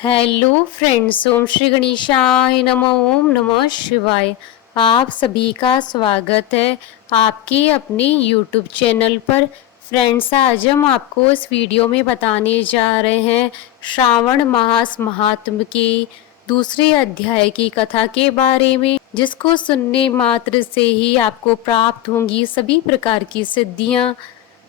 Hello friends, ओम श्री गणेशाय नमः। ओम नमः शिवाय। आप सभी का स्वागत है आपके अपने यूट्यूब चैनल पर। फ्रेंड्स, आज हम आपको इस वीडियो में बताने जा रहे हैं श्रावण मास महात्म के दूसरे अध्याय की कथा के बारे में, जिसको सुनने मात्र से ही आपको प्राप्त होंगी सभी प्रकार की सिद्धियां।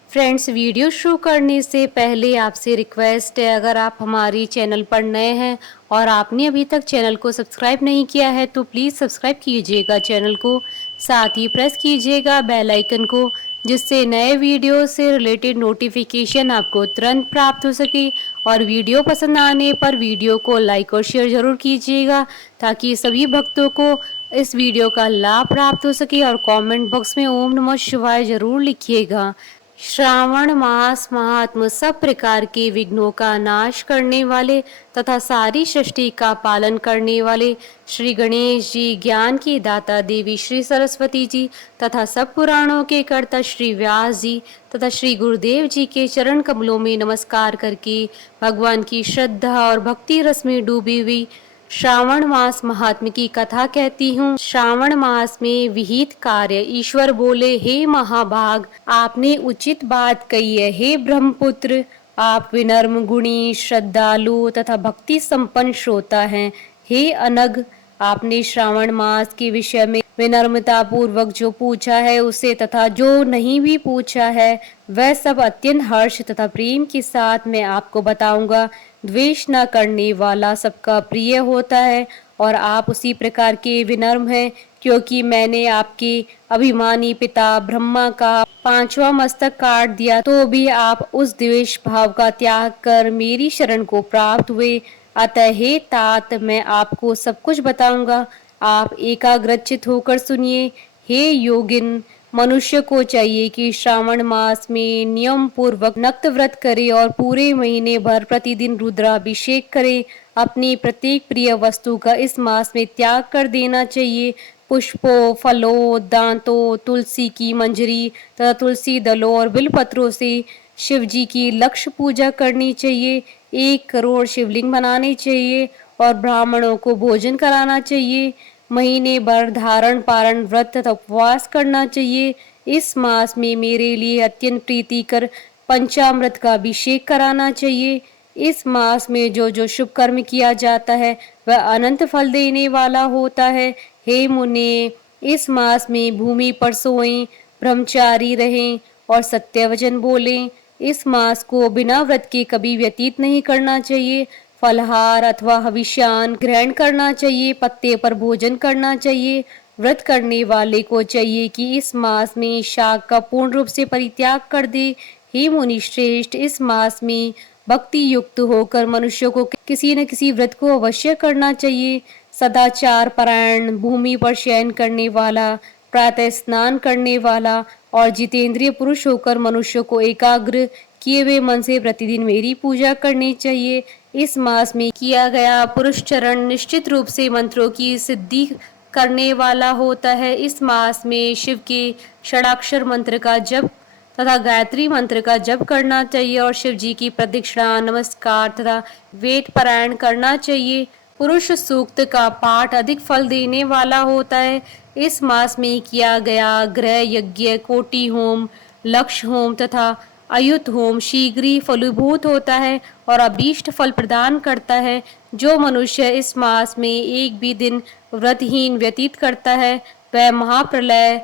फ्रेंड्स, वीडियो शुरू करने से पहले आपसे रिक्वेस्ट है, अगर आप हमारी चैनल पर नए हैं और आपने अभी तक चैनल को सब्सक्राइब नहीं किया है तो प्लीज़ सब्सक्राइब कीजिएगा चैनल को। साथ ही प्रेस कीजिएगा बेल आइकन को, जिससे नए वीडियो से रिलेटेड नोटिफिकेशन आपको तुरंत प्राप्त हो सके। और वीडियो पसंद आने पर वीडियो को लाइक और शेयर ज़रूर कीजिएगा, ताकि सभी भक्तों को इस वीडियो का लाभ प्राप्त हो सके। और कमेंट बॉक्स में ओम नमः शिवाय ज़रूर लिखिएगा। श्रावण मास महात्म सब प्रकार के विघ्नों का नाश करने वाले तथा सारी सृष्टि का पालन करने वाले श्री गणेश जी, ज्ञान की दाता देवी श्री सरस्वती जी तथा सब पुराणों के कर्ता श्री व्यास जी तथा श्री गुरुदेव जी के चरण कमलों में नमस्कार करके भगवान की श्रद्धा और भक्ति रस में डूबी हुई श्रावण मास महात्म की कथा कहती हूँ। श्रावण मास में विहित कार्य। ईश्वर बोले, हे महाभाग, आपने उचित बात कही है। हे ब्रह्मपुत्र, आप विनम्र, गुणी, श्रद्धालु तथा भक्ति संपन्न श्रोता हैं। हे अनग, आपने श्रावण मास के विषय में विनम्रता पूर्वक जो पूछा है उसे तथा जो नहीं भी पूछा है वह सब अत्यंत हर्ष तथा प्रेम के साथ मैं आपको बताऊंगा। द्वेष न करने वाला सबका प्रिय होता है और आप उसी प्रकार के विनम्र हैं, क्योंकि मैंने आपके अभिमानी पिता ब्रह्मा का 5वां मस्तक काट दिया तो भी आप उस द्वेष भाव का त्याग कर मेरी शरण को प्राप्त हुए। अतः हे तात, मैं आपको सब कुछ बताऊंगा, आप एकाग्रचित होकर सुनिए। हे योगिन, मनुष्य को चाहिए कि श्रावण मास में नियम पूर्वक नक्त व्रत करे और पूरे महीने भर प्रतिदिन रुद्राभिषेक करे। अपनी प्रत्येक प्रिय वस्तु का इस मास में त्याग कर देना चाहिए। पुष्पों, फलों, दांतों, तुलसी की मंजरी तथा तुलसी दलों और बिलपत्रों से शिव जी की लक्ष्य पूजा करनी चाहिए। 1 करोड़ शिवलिंग बनाने चाहिए और ब्राह्मणों को भोजन कराना चाहिए। महीने भर धारण पारण व्रत तथा उपवास करना चाहिए। इस मास में मेरे लिए अत्यंत प्रीतिकर पंचामृत का अभिषेक कराना चाहिए। इस मास में जो जो शुभ कर्म किया जाता है वह अनंत फल देने वाला होता है। हे मुने, इस मास में भूमि पर सोएं, ब्रह्मचारी रहें और सत्य वचन बोलें। इस मास को बिना व्रत के कभी व्यतीत नहीं करना चाहिए। फलहार अथवा हविष्यान ग्रहण करना चाहिए। पत्ते पर भोजन करना चाहिए। व्रत करने वाले को चाहिए कि इस मास में शाक का पूर्ण रूप से परित्याग कर दे। हे मुनि श्रेष्ठ, इस मास में भक्ति युक्त होकर मनुष्यों को किसी न किसी व्रत को अवश्य करना चाहिए। सदाचार परायण, भूमि पर शयन करने वाला, प्रातः स्नान करने वाला और जितेंद्रिय पुरुष होकर मनुष्य को एकाग्र किए हुए मन से प्रतिदिन मेरी पूजा करनी चाहिए। इस मास में किया गया पुरुष चरण निश्चित रूप से मंत्रों की सिद्धि करने वाला होता है। इस मास में शिव के षडाक्षर मंत्र का जप तथा गायत्री मंत्र का जप करना चाहिए और शिव जी की प्रदक्षिणा, नमस्कार तथा वेद पारायण करना चाहिए। पुरुष सूक्त का पाठ अधिक फल देने वाला होता है। इस मास में किया गया ग्रह यज्ञ, कोटि होम, लक्ष्य होम तथा अयुत होम शीघ्र ही फलीभूत होता है और अभीष्ट फल प्रदान करता है। जो मनुष्य इस मास में एक भी दिन व्रतहीन व्यतीत करता है वह महाप्रलय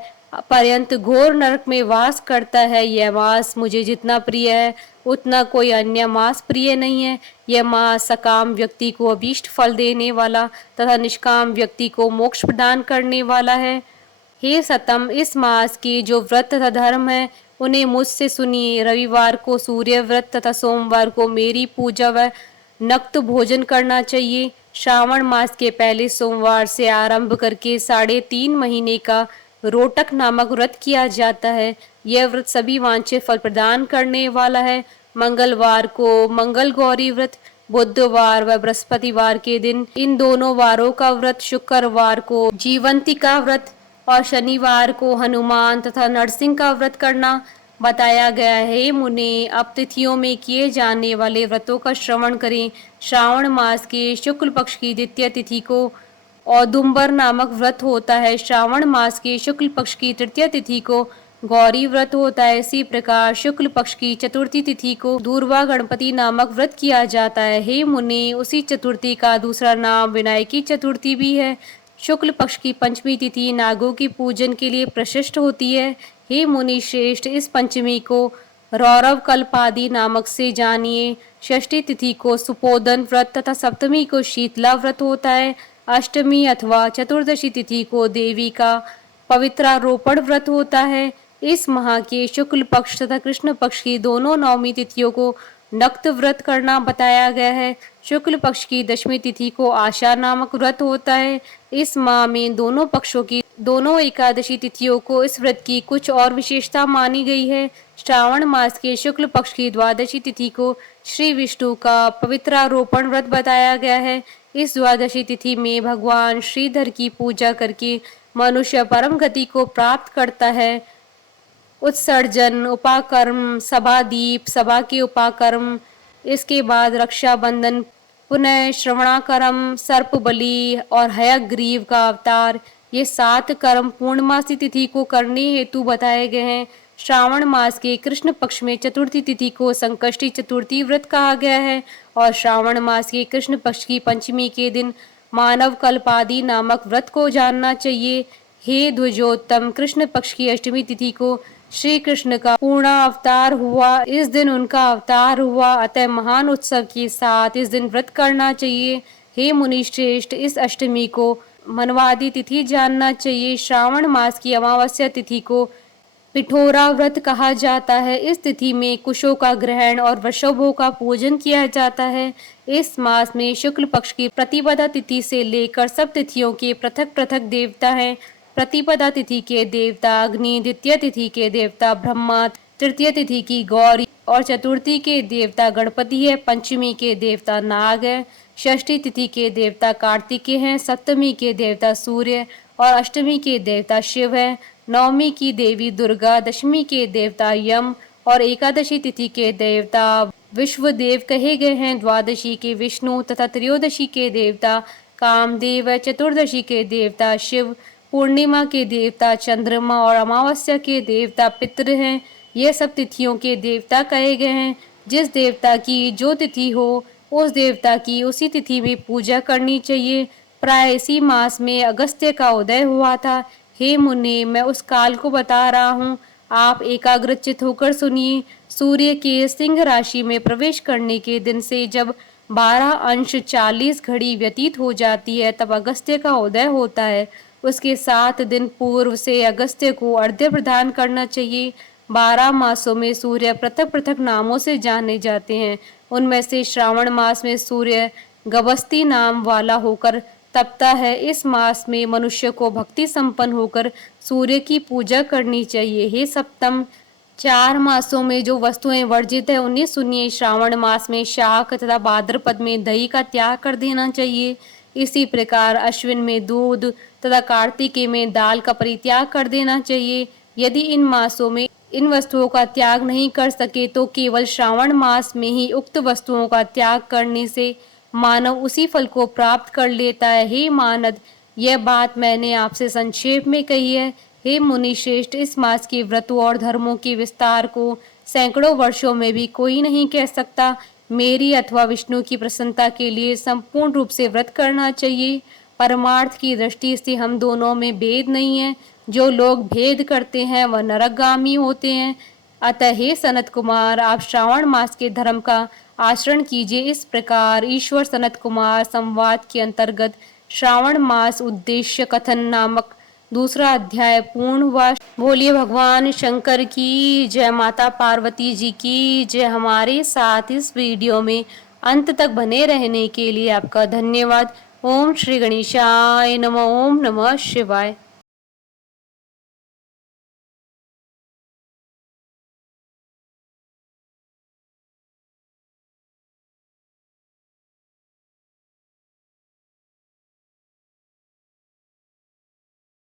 पर्यंत घोर नरक में वास करता है। यह मास मुझे जितना प्रिय है उतना कोई अन्य मास प्रिय नहीं है। यह मास सकाम व्यक्ति को अभीष्ट फल देने वाला तथा निष्काम व्यक्ति को मोक्ष प्रदान करने वाला है। हे सतम, इस मास के जो व्रत तथा धर्म है उन्हें मुझसे सुनिए। रविवार को सूर्य व्रत तथा सोमवार को मेरी पूजा व नक्त भोजन करना चाहिए। श्रावण मास के पहले सोमवार से आरंभ करके 3.5 महीने का रोटक नामक व्रत किया जाता है। यह व्रत सभी वांछित फल प्रदान करने वाला है। मंगलवार को मंगल गौरी व्रत, बुधवार व बृहस्पतिवार के दिन इन दोनों वारों का व्रत, शुक्रवार को जीवंती का व्रत और शनिवार को हनुमान तथा नरसिंह का व्रत करना। बताया गया है। मुने, अब तिथियों में किए जाने वाले व्रतों का श्रवण करें। श्रावण मास के शुक्ल पक्ष की द्वितीय तिथि को औदुंबर नामक व्रत होता है। श्रावण मास के शुक्ल पक्ष की तृतीय तिथि को गौरी व्रत होता है। इसी प्रकार शुक्ल पक्ष की चतुर्थी तिथि को दूर्वा गणपति नामक व्रत किया जाता है। हे मुनि, उसी चतुर्थी का दूसरा नाम विनायकी चतुर्थी भी है। शुक्ल पक्ष की पंचमी तिथि नागों की पूजन के लिए प्रशिष्ट होती है। हे मुनि श्रेष्ठ, इस पंचमी को रौरव कल्पादि नामक से जानिए। षष्ठी तिथि को सुपोदन व्रत तथा सप्तमी को शीतला व्रत होता है। अष्टमी अथवा चतुर्दशी तिथि को देवी का पवित्रारोपण व्रत होता है। इस माह के शुक्ल पक्ष तथा कृष्ण पक्ष की दोनों नवमी तिथियों को नक्त व्रत करना बताया गया है। शुक्ल पक्ष की दशमी तिथि को आशा नामक व्रत होता है। इस माह में दोनों पक्षों की दोनों एकादशी तिथियों को इस व्रत की कुछ और विशेषता मानी गई है। श्रावण मास के शुक्ल पक्ष की द्वादशी तिथि को श्री विष्णु का पवित्रारोपण व्रत बताया गया है। इस द्वादशी तिथि में भगवान श्रीधर की पूजा करके मनुष्य परम गति को प्राप्त करता है। उत्सर्जन, उपाकर्म, सभा दीप, सभा के उपाकर्म, इसके बाद रक्षाबंधन, पुनः श्रवणाकर्म, सर्प बलि और हयग्रीव का अवतार, ये 7 कर्म पूर्णमासी तिथि को करने हेतु बताए गए हैं। श्रावण मास के कृष्ण पक्ष में चतुर्थी तिथि को संकष्टी चतुर्थी व्रत कहा गया है और श्रावण मास के कृष्ण पक्ष की पंचमी के दिन मानव कल्पादि नामक व्रत को जानना चाहिए। हे द्विजोत्तम, कृष्ण पक्ष की अष्टमी तिथि को श्री कृष्ण का पूर्ण अवतार हुआ। इस दिन उनका अवतार हुआ, अतः महान उत्सव के साथ इस दिन व्रत करना चाहिए। हे मुनि श्रेष्ठ, इस अष्टमी को मनवादी तिथि जानना चाहिए। श्रावण मास की अमावस्या तिथि को पिठोरा व्रत कहा जाता है। इस तिथि में कुशों का ग्रहण और वृषभों का पूजन किया जाता है। इस मास में शुक्ल पक्ष की प्रतिपदा तिथि से लेकर सब तिथियों के पृथक पृथक देवता हैं। प्रतिपदा तिथि के देवता अग्नि, द्वितीय तिथि के देवता ब्रह्मा, तृतीय तिथि की गौरी और चतुर्थी के देवता गणपति है। पंचमी के देवता नाग है। षष्ठी तिथि के देवता कार्तिकेय हैं। सप्तमी के देवता सूर्य और अष्टमी के देवता शिव है। नवमी की देवी दुर्गा, दशमी के देवता यम और एकादशी तिथि के देवता विश्वदेव कहे गए हैं। द्वादशी के विष्णु तथा त्रयोदशी के देवता कामदेव, चतुर्दशी के देवता शिव, पूर्णिमा के देवता चंद्रमा और अमावस्या के देवता पितृ हैं। ये सब तिथियों के देवता कहे गए हैं। जिस देवता की जो तिथि हो उस देवता की उसी तिथि में पूजा करनी चाहिए। प्राय इसी मास में अगस्त्य का उदय हुआ था। हे मुनि, मैं उस काल को बता रहा हूँ, आप एकाग्रचित होकर सुनिए। सूर्य के सिंह राशि में प्रवेश करने के दिन से जब 12 अंश 40 घड़ी व्यतीत हो जाती है तब अगस्त्य का उदय होता है। उसके 7 दिन पूर्व से अगस्त्य को अर्घ्य प्रदान करना चाहिए। 12 मासों में सूर्य पृथक पृथक नामों से जाने जाते हैं। उनमें से श्रावण मास में सूर्य गवस्ती नाम वाला होकर तपता है। इस मास में मनुष्य को भक्ति संपन्न होकर सूर्य की पूजा करनी चाहिए। हे सप्तम, 4 मासों में जो वस्तुएं वर्जित है उन्हें सुनिए। श्रावण मास में शाक तथा भाद्रपद में दही का त्याग कर देना चाहिए। इसी प्रकार अश्विन में दूध तथा कार्तिकेय में दाल का परित्याग कर देना चाहिए। यदि इन मासों में इन वस्तुओं का त्याग नहीं कर सके तो केवल श्रावण मास में ही उक्त वस्तुओं का त्याग करने से मानव उसी फल को प्राप्त कर लेता है। हे मानद, यह बात मैंने आपसे संक्षेप में कही है। हे मुनि श्रेष्ठ, इस मास के व्रतों और धर्मों के विस्तार को सैकड़ों वर्षों में भी कोई नहीं कह सकता। मेरी अथवा विष्णु की प्रसन्नता के लिए संपूर्ण रूप से व्रत करना चाहिए। परमार्थ की दृष्टि से हम दोनों में भेद नहीं है। जो लोग भेद करते हैं वह नरकगामी होते हैं। अतः हे सनत कुमार, आप श्रावण मास के धर्म का आचरण कीजिए। इस प्रकार ईश्वर सनत कुमार संवाद के अंतर्गत श्रावण मास उद्देश्य कथन नामक दूसरा अध्याय पूर्ण हुआ। बोलिए भगवान शंकर की जय, माता पार्वती जी की जय। हमारे साथ इस वीडियो में अंत तक बने रहने के लिए आपका धन्यवाद। ओम श्री गणेशाय नमः। ओम नमः शिवाय।